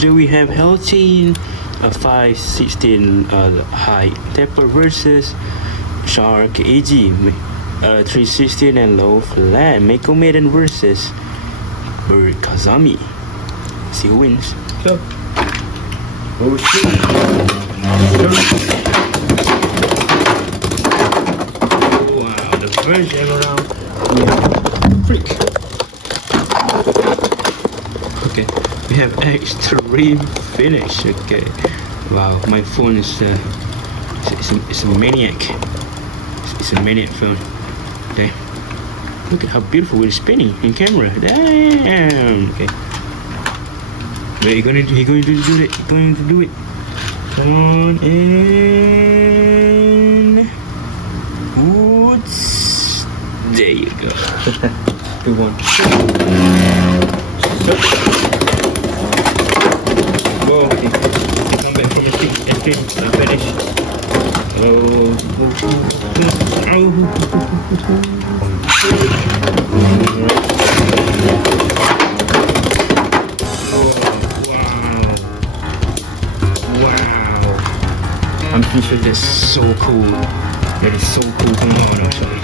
So we have Hellschain, 516 high tapper versus Sharkedge, 316 and low flat. Meiden versus Kazami. See who wins. Go. Oh shit. Oh wow, the first ever round. Freak. Okay, we have extreme finish. Okay, wow, my phone is it's a maniac. It's a maniac phone. Okay, look at how beautiful it's spinning in camera. Damn. Okay, wait, you're going to do it. You're going to do it. Come on in. Whoops. There you go. Good one. Whoa, okay. Come back from the stick and finish. Oh. Wow. I'm pretty sure that's so cool. That is so cool. Come on, I'm sorry.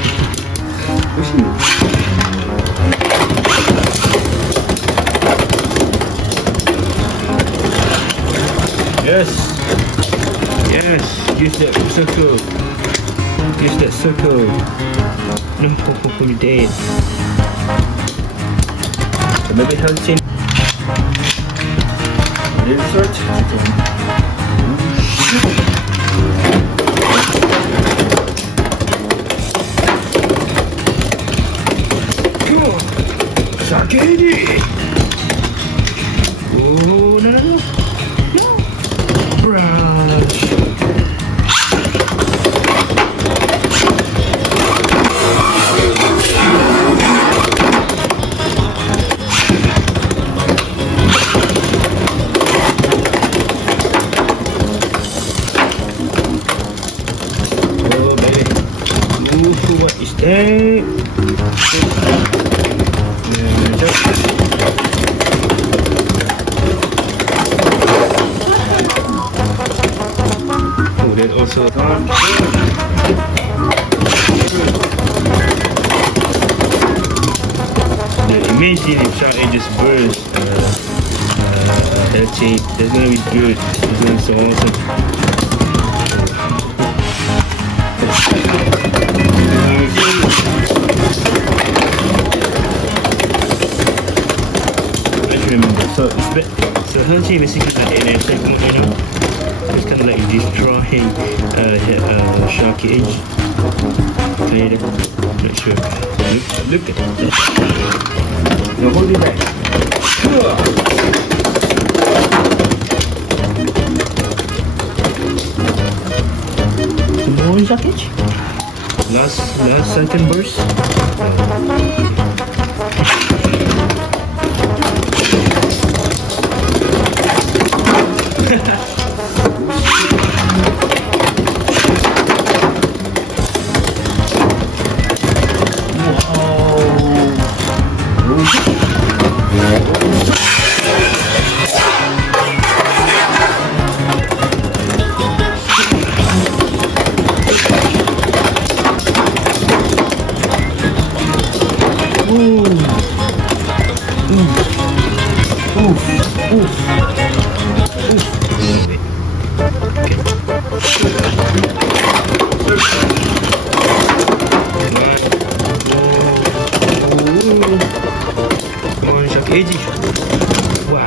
Yes. Use that circle. Use that circle. No, you're dead. So maybe Hellschain. Insert. Come on. Sharkedge. Oh, no. Brush. Oh baby. Ooh, what is that? That also imagine if Sharkedge just burst Hellschain. That's gonna be good. It's gonna be so awesome. I remember. So Hellschain basically like an attack mode, you know. It's kind of like destroying Sharkedge. Kind of. Not sure. Look at it. Now hold it back. Come on, Sharkedge. Last second burst. Sharkedge. Wow.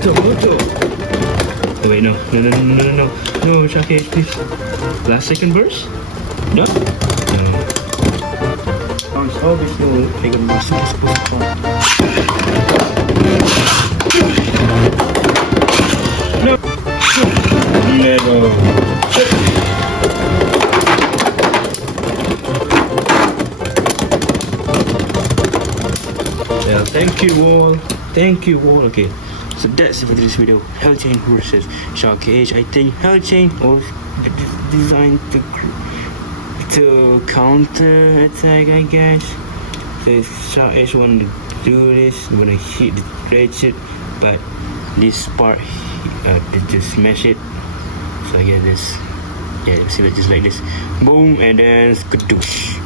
Moto. Oh, wait, no, Sharkedge, please. Last second burst? No? Sounds obviously taking my super. No! Never. Yeah. Thank you all. Thank you all. Okay. So that's it for this video. Hellschain versus Sharkedge. I think Hellschain was designed to counter attack, I guess. So Sharkedge want to do this, want to hit the great shit, but this part they just smash it. So I get this. Yeah, see it just like this. Boom, and then skadoosh.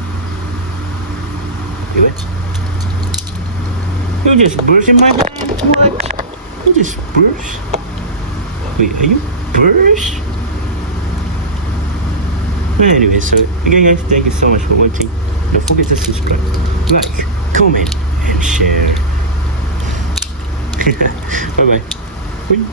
Wait, what? You just burst in my hand? What? You just burst? Wait, are you burst? Anyway, so again guys, thank you so much for watching. Don't forget to subscribe, like, comment, and share. Bye bye.